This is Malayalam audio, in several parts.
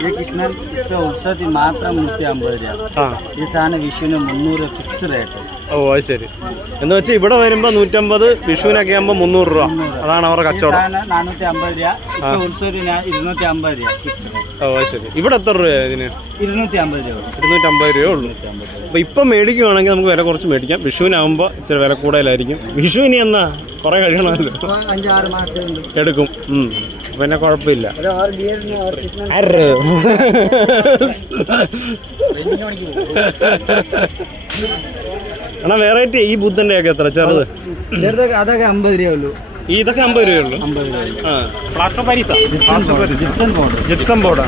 ഈ കൃഷ്ണൻ ഉത്സവത്തിൽ മാത്രം നൂറ്റി അമ്പത് രൂപ. ഈ സാധനം വിഷുവിന് മുന്നൂറ് ഫിക്സ് റേറ്റ് ഓ അത് ശരി. എന്ന് വെച്ചാൽ ഇവിടെ വരുമ്പോൾ നൂറ്റമ്പത് വിഷുവിനൊക്കെ ആകുമ്പോൾ മുന്നൂറ് രൂപ. അതാണ് അവരുടെ കച്ചവടം. നാനൂറ്റി അമ്പത് രൂപ ഇരുന്നൂറ്റി അമ്പത് രൂപ ഓ അത് ശരി. ഇവിടെ എത്ര രൂപ ഇതിന്? ഇരുന്നൂറ്റി അമ്പത് രൂപ. ഇരുന്നൂറ്റമ്പത് രൂപയേ ഉള്ളൂ. അപ്പോൾ ഇപ്പം മേടിക്കുവാണെങ്കിൽ നമുക്ക് വില കുറച്ച് മേടിക്കാം. വിഷുവിനാകുമ്പോൾ ഇച്ചിരി വില കൂടുതലായിരിക്കും. വിഷു ഇനി എന്നാ? കുറേ കഴിയണമല്ലോ. അഞ്ചാറ് മാസം എടുക്കും. പിന്നെ കുഴപ്പമില്ല. അത് അണ്ണാ വെറൈറ്റി ഈ ബുദ്ധന്റെ ഒക്കെ എത്ര? ചെറുത്? ചെറുതൊക്കെ അതൊക്കെ അമ്പത് രൂപയുള്ളൂ ഇതൊക്കെ അമ്പത് രൂപയുള്ളൂ അമ്പത് രൂപ ജിപ്സം ബോർഡ്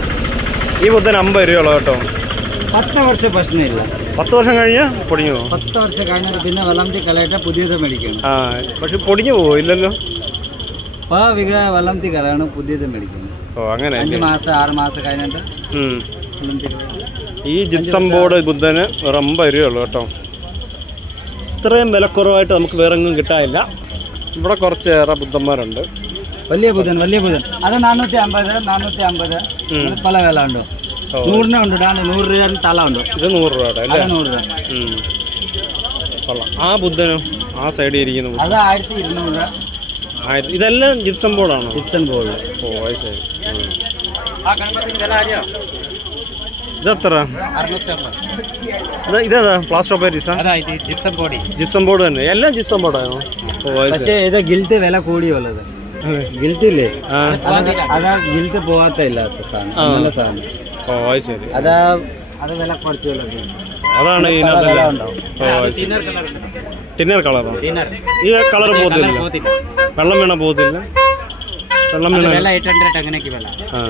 ഈ ബുദ്ധൻ അമ്പത് രൂപയുള്ളൂ കേട്ടോ. പത്ത് വർഷം പ്രശ്നമില്ല. പത്ത് വർഷം കഴിഞ്ഞ് പൊടിഞ്ഞു പോകും പത്ത് വർഷം കഴിഞ്ഞാൽ പിന്നെ വലംതി കളയിട്ട് പുതിയത് മേടിക്കണം. ആ പക്ഷെ പൊടിഞ്ഞു പോകും ഇല്ലല്ലോ. ഇപ്പോൾ വിഗ്രഹ വെള്ളംതി കലയാണ് പുതിയത് മേടിക്കുന്നത് ഓ അങ്ങനെ. അഞ്ച് മാസം ആറ് മാസം കഴിഞ്ഞിട്ട്. ഈ ജിപ്സം ബോർഡ് ബുദ്ധന് വെറും അമ്പത് രൂപയുള്ളൂ കേട്ടോ. ഇത്രയും വിലക്കുറവായിട്ട് നമുക്ക് വേറെ എങ്ങും കിട്ടാനില്ല. ഇവിടെ കുറച്ചേറെ ബുദ്ധന്മാരുണ്ട് വലിയ ബുധൻ വലിയ ബുധൻ അത് നാനൂറ്റി അമ്പത് നാനൂറ്റി അമ്പത്. പല വില ഉണ്ടോ? നൂറിനെ ഉണ്ട് നൂറ് രൂപ തല ഉണ്ടോ. ഇത് നൂറ് രൂപയുടെ നൂറ് രൂപ. കൊള്ളാം. ആ ബുദ്ധനും ആ സൈഡിൽ ഇരിക്കുന്ന അത് ആയിരത്തി ഇരുന്നൂറ്. ഇതെല്ലാം ജിപ്സം ബോർഡാണോ? Gypsum board. ഓ അത് ശരി. ഉം. ഇതെത്ര? ഇത് ഇതേതാ? പ്ലാസ്റ്റർ ഓഫ് പാരീസാ ജിപ്സം ബോർഡ് ജിപ്സം ബോർഡ് തന്നെ. എല്ലാം ജിപ്സം ബോർഡാണോ പക്ഷേ ഇത് ഗിൽറ്റ് വില കൂടിയുള്ളത്. ഗിൽറ്റ് ഇല്ലേ? അത് ഗിൽറ്റ് പോകാത്ത ഇല്ലാത്ത സാധനം. സാധനം. ഓ അത് ശരി. അതാ അത് വില കുറച്ചുള്ളത് അതാണ് ശരി. ടിന്നർ കളറോ ഈ കളർ പോകത്തില്ല. വെള്ളം വീണ പോകത്തില്ല. വെള്ളം വീണ എയ്റ്റ് ഹൺഡ്രഡ് അങ്ങനെയൊക്കെ വില. ആ.